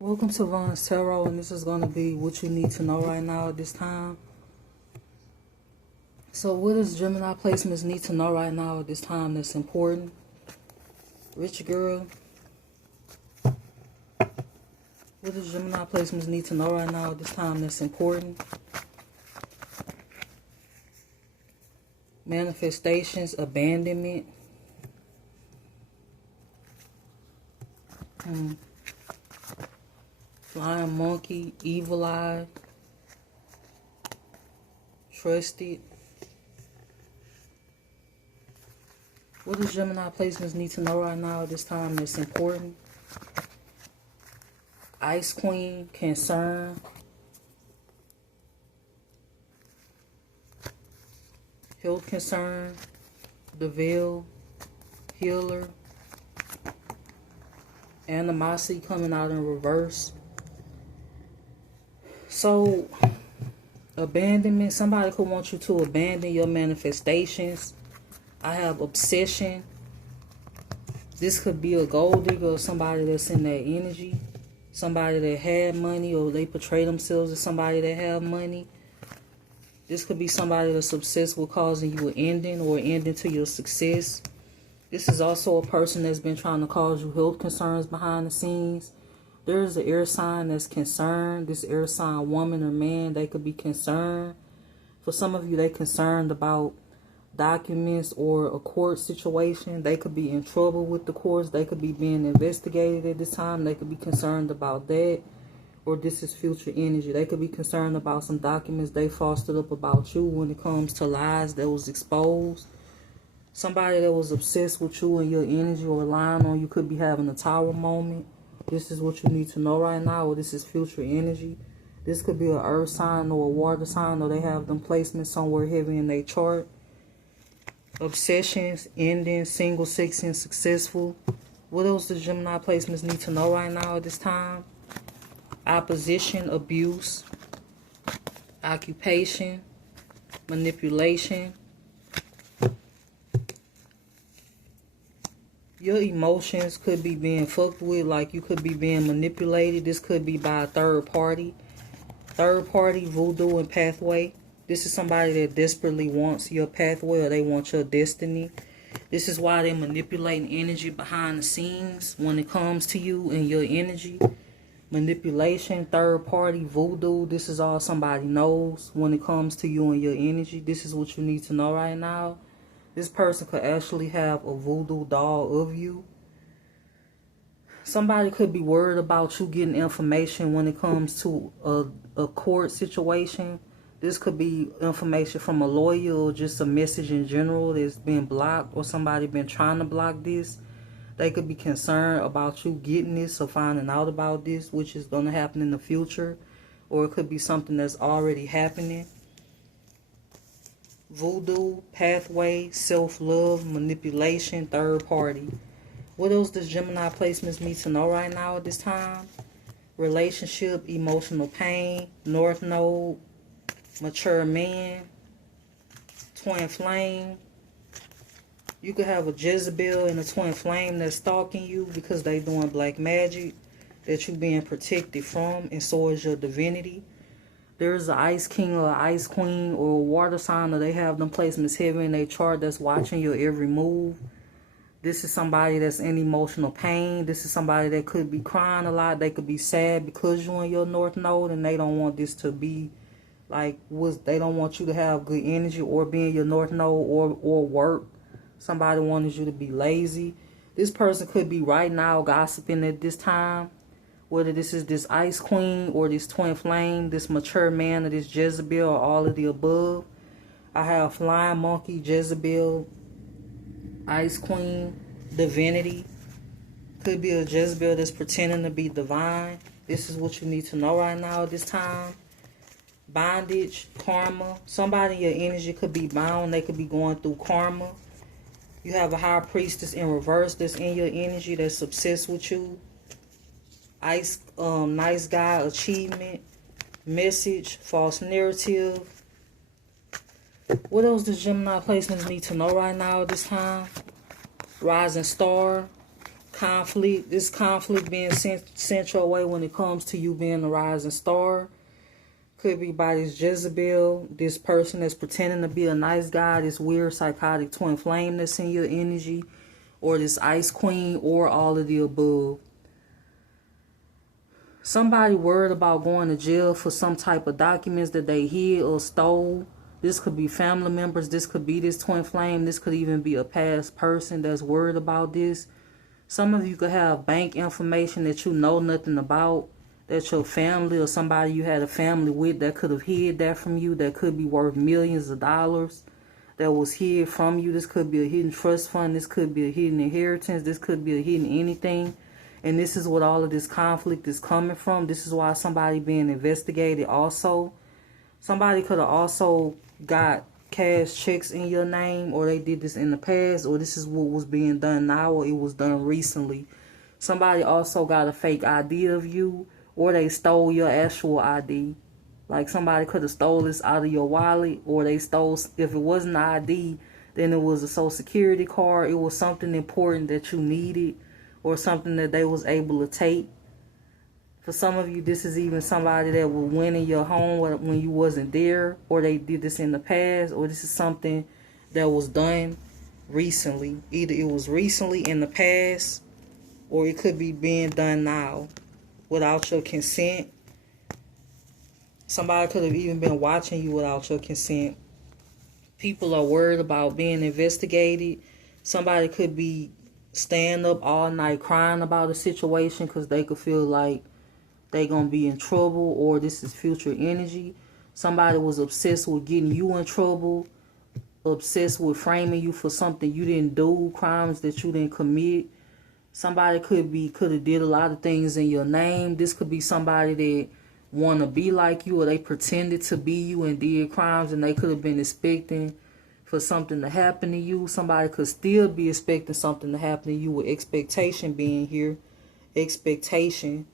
Welcome to Von's Tarot, and this is going to be what you need to know right now at this time. So what does Gemini placements need to know right now at this time that's important? Rich girl. What does Gemini placements need to know right now at this time that's important? Manifestations, abandonment. Flying monkey, evil eye, trusted. What does Gemini placements need to know right now at this time that's important? Ice Queen, concern. Health concern, the veil, healer. Animosity coming out in reverse. So, abandonment. Somebody could want you to abandon your manifestations. I have obsession. This could be a gold digger or somebody that's in that energy. Somebody that had money, or they portray themselves as somebody that have money. This could be somebody that's obsessed with causing you an ending or an ending to your success. This is also a person that's been trying to cause you health concerns behind the scenes. There is an air sign that's concerned. This air sign, woman or man, they could be concerned. For some of you, they concerned about documents or a court situation. They could be in trouble with the courts. They could be being investigated at this time. They could be concerned about that. Or this is future energy. They could be concerned about some documents they fostered up about you when it comes to lies that was exposed. Somebody that was obsessed with you and your energy or relying on you could be having a tower moment. This is what you need to know right now, or this is future energy. This could be an earth sign or a water sign, or they have them placements somewhere heavy in their chart. Obsessions, ending, single, sexing, successful. What else does Gemini placements need to know right now at this time? Opposition, abuse, occupation, manipulation. Your emotions could be being fucked with, like you could be being manipulated. This could be by a third party. Third party, voodoo, and pathway. This is somebody that desperately wants your pathway, or they want your destiny. This is why they're manipulating energy behind the scenes when it comes to you and your energy. Manipulation, third party, voodoo. This is all somebody knows when it comes to you and your energy. This is what you need to know right now. This person could actually have a voodoo doll of you. Somebody could be worried about you getting information when it comes to a court situation. This could be information from a lawyer or just a message in general that's been blocked, or somebody been trying to block this. They could be concerned about you getting this or finding out about this, which is going to happen in the future. Or it could be something that's already happening. Voodoo, pathway, self-love, manipulation, third party. What else does Gemini placements need to know right now at this time? Relationship, emotional pain, North Node, mature man, twin flame. You could have a Jezebel and a twin flame that's stalking you because they doing black magic that you being protected from, and so is your divinity. There's an ice king or an ice queen or a water sign, or they have them placements heavy in their chart that's watching your every move. This is somebody that's in emotional pain. This is somebody that could be crying a lot. They could be sad because you're in your North Node, and they don't want this to be like, they don't want you to have good energy or be in your North Node or work. Somebody wanted you to be lazy. This person could be right now gossiping at this time. Whether this is this ice queen or this twin flame, this mature man or this Jezebel, or all of the above. I have flying monkey, Jezebel, ice queen, divinity. Could be a Jezebel that's pretending to be divine. This is what you need to know right now at this time. Bondage, karma. Somebody in your energy could be bound. They could be going through karma. You have a high priestess in reverse that's in your energy that's obsessed with you. Nice guy, achievement, message, false narrative. What else does Gemini placements need to know right now at this time? Rising star, conflict. This conflict being sent your way when it comes to you being a rising star. Could be by this Jezebel, this person that's pretending to be a nice guy, this weird psychotic twin flame that's in your energy, or this ice queen, or all of the above. Somebody worried about going to jail for some type of documents that they hid or stole. This could be family members. This could be this twin flame. This could even be a past person that's worried about this. Some of you could have bank information that you know nothing about, that your family or somebody you had a family with that could have hid that from you, that could be worth millions of dollars, that was hid from you. This could be a hidden trust fund. This could be a hidden inheritance. This could be a hidden anything. And this is what all of this conflict is coming from. This is why somebody being investigated also. Somebody could have also got cash checks in your name, or they did this in the past, or this is what was being done now, or it was done recently. Somebody also got a fake ID of you, or they stole your actual ID. Like somebody could have stole this out of your wallet, or they stole, if it wasn't an ID, then it was a social security card. It was something important that you needed, or something that they was able to take. For some of you, this is even somebody that will went in your home when you wasn't there, or they did this in the past, or this is something that was done recently. Either it was recently in the past, or it could be being done now without your consent. Somebody could have even been watching you without your consent. People are worried about being investigated. Somebody could be staying up all night crying about a situation because they could feel like they gonna be in trouble, or this is future energy. Somebody was obsessed with getting you in trouble, obsessed with framing you for something you didn't do, crimes that you didn't commit. Somebody could have did a lot of things in your name. This could be somebody that want to be like you, or they pretended to be you and did crimes, and they could have been expecting for something to happen to you. Somebody could still be expecting something to happen to you, with expectation being here. Expectation.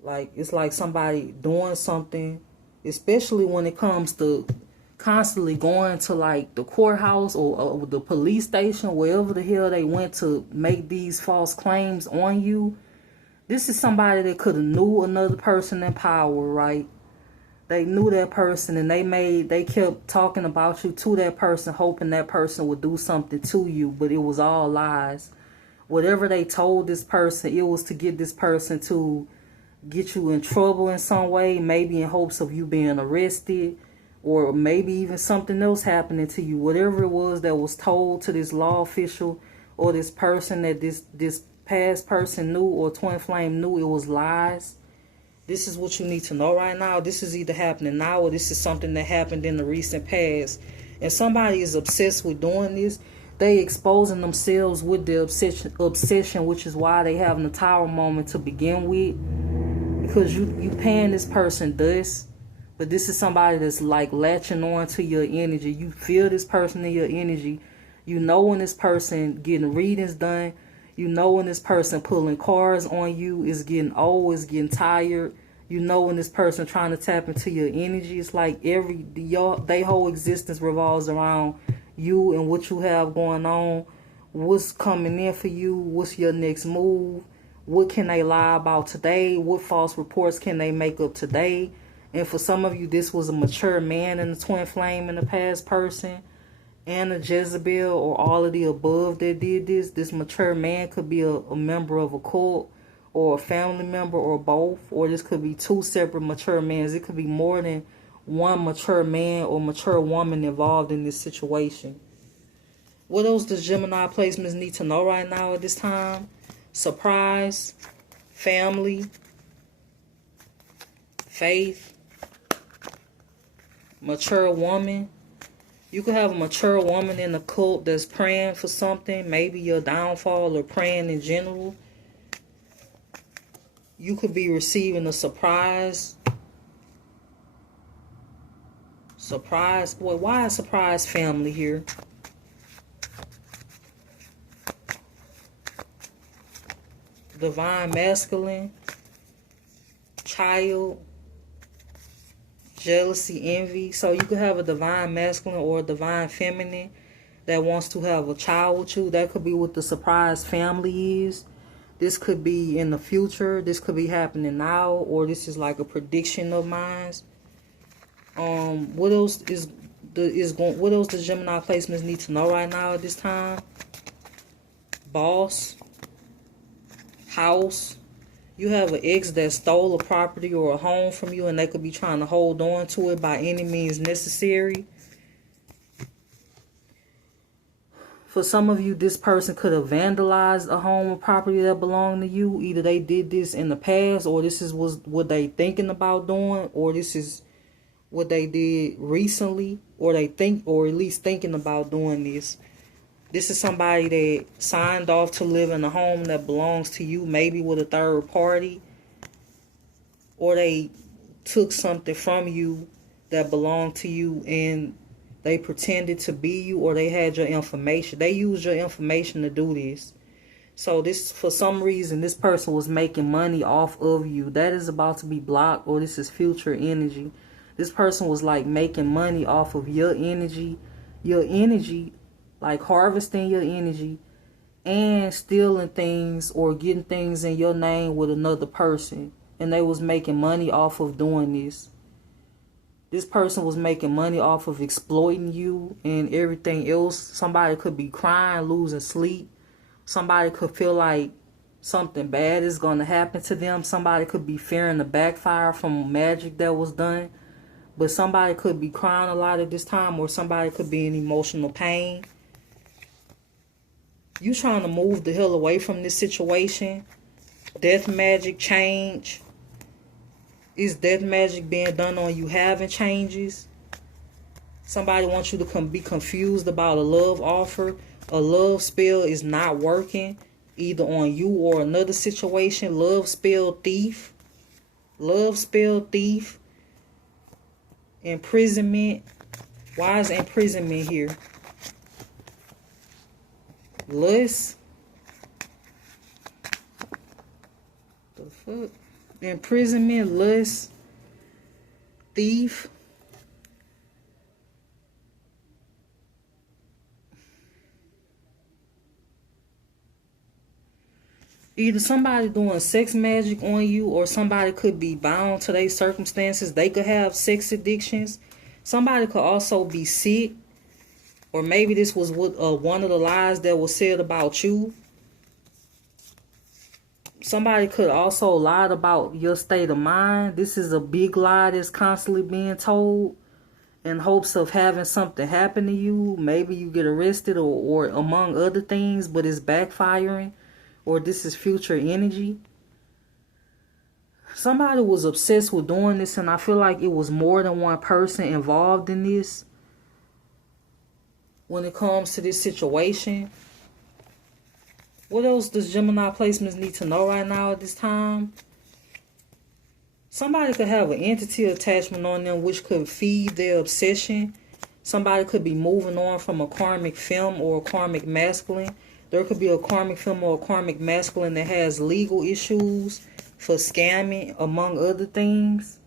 Like, it's like somebody doing something, especially when it comes to constantly going to like the courthouse or the police station, wherever the hell they went to make these false claims on you. This is somebody that could have knew another person in power, right? They knew that person, and they kept talking about you to that person, hoping that person would do something to you, but it was all lies. Whatever they told this person, it was to get this person to get you in trouble in some way, maybe in hopes of you being arrested, or maybe even something else happening to you. Whatever it was that was told to this law official or this person that this past person knew, or twin flame knew, it was lies. This is what you need to know right now. This is either happening now, or this is something that happened in the recent past. And somebody is obsessed with doing this. They exposing themselves with the obsession, which is why they having a tower moment to begin with. Because you paying this person dust. But this is somebody that's like latching on to your energy. You feel this person in your energy. You know when this person getting readings done. You know when this person pulling cards on you is getting old, is getting tired. You know when this person trying to tap into your energy. It's like their whole existence revolves around you and what you have going on. What's coming in for you? What's your next move? What can they lie about today? What false reports can they make up today? And for some of you, this was a mature man in the twin flame in the past person, and a Jezebel, or all of the above that did this. This mature man could be a member of a cult, or a family member, or both. Or this could be two separate mature men. It could be more than one mature man or mature woman involved in this situation. What else does Gemini placements need to know right now at this time? Surprise, family, faith, mature woman. You could have a mature woman in a cult that's praying for something, maybe your downfall, or praying in general. You could be receiving a surprise. Surprise. Boy, why is surprise family here? Divine masculine, child, jealousy, envy. So you could have a divine masculine or a divine feminine that wants to have a child with you. That could be what the surprise family is. This could be in the future. This could be happening now, or this is like a prediction of mine. What else what else does Gemini placements need to know right now at this time? Boss, house. You have an ex that stole a property or a home from you, and they could be trying to hold on to it by any means necessary. For some of you, this person could have vandalized a home or property that belonged to you. Either they did this in the past, or this was what they thinking about doing, or this is what they did recently, or they think, or at least thinking about doing this. This is somebody that signed off to live in a home that belongs to you, maybe with a third party. Or they took something from you that belonged to you and they pretended to be you, or they had your information. They used your information to do this. So this, for some reason, this person was making money off of you. That is about to be blocked, or this is future energy. This person was like making money off of your energy, like harvesting your energy and stealing things or getting things in your name with another person. And they was making money off of doing this. This person was making money off of exploiting you and everything else. Somebody could be crying, losing sleep. Somebody could feel like something bad is going to happen to them. Somebody could be fearing the backfire from magic that was done. But somebody could be crying a lot at this time, or somebody could be in emotional pain. You trying to move the hell away from this situation. Death magic change. Is death magic being done on you having changes? Somebody wants you to be confused about a love offer. A love spell is not working, either on you or another situation. Love spell thief. Love spell thief. Imprisonment. Why is imprisonment here? Lust. The fuck? Imprisonment, lust, thief. Either somebody doing sex magic on you, or somebody could be bound to their circumstances. They could have sex addictions. Somebody could also be sick. Or maybe this was what one of the lies that was said about you. Somebody could also lie about your state of mind. This is a big lie that's constantly being told in hopes of having something happen to you. Maybe you get arrested, or among other things, but it's backfiring. Or this is future energy. Somebody was obsessed with doing this, and I feel like it was more than one person involved in this. When it comes to this situation, what else does Gemini placements need to know right now at this time? Somebody could have an entity attachment on them which could feed their obsession. Somebody could be moving on from a karmic femme or a karmic masculine. There could be a karmic femme or a karmic masculine that has legal issues for scamming, among other things.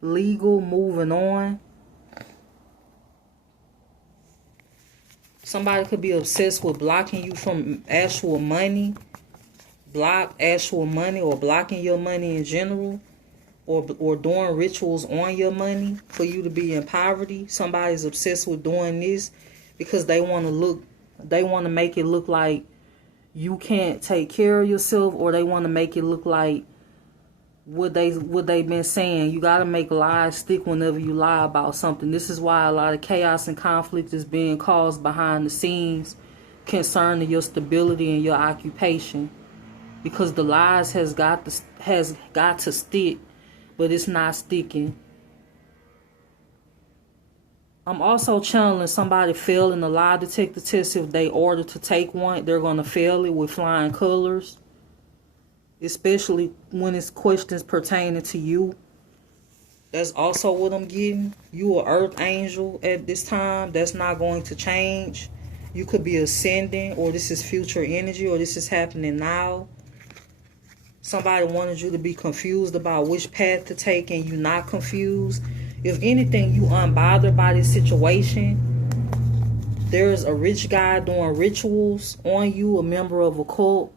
Legal, moving on. Somebody could be obsessed with blocking you from actual money. Block actual money, or blocking your money in general. Or doing rituals on your money for you to be in poverty. Somebody's obsessed with doing this because they want to make it look like you can't take care of yourself, or they want to make it look like what they've been saying. You got to make lies stick whenever you lie about something. This is why a lot of chaos and conflict is being caused behind the scenes concerning your stability and your occupation, because the lies has got to stick, but it's not sticking. I'm also channeling somebody failing a lie detector test. If they order to take one, they're going to fail it with flying colors. Especially when it's questions pertaining to you. That's also what I'm getting. You are earth angel at this time. That's not going to change. You could be ascending, or this is future energy, or this is happening now. Somebody wanted you to be confused about which path to take, and you're not confused. If anything, you unbothered by this situation. There's a rich guy doing rituals on you, a member of a cult.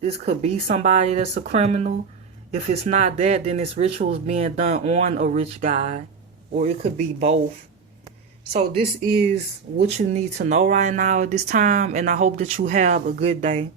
This could be somebody that's a criminal. If it's not that, then it's rituals being done on a rich guy. Or it could be both. So this is what you need to know right now at this time. And I hope that you have a good day.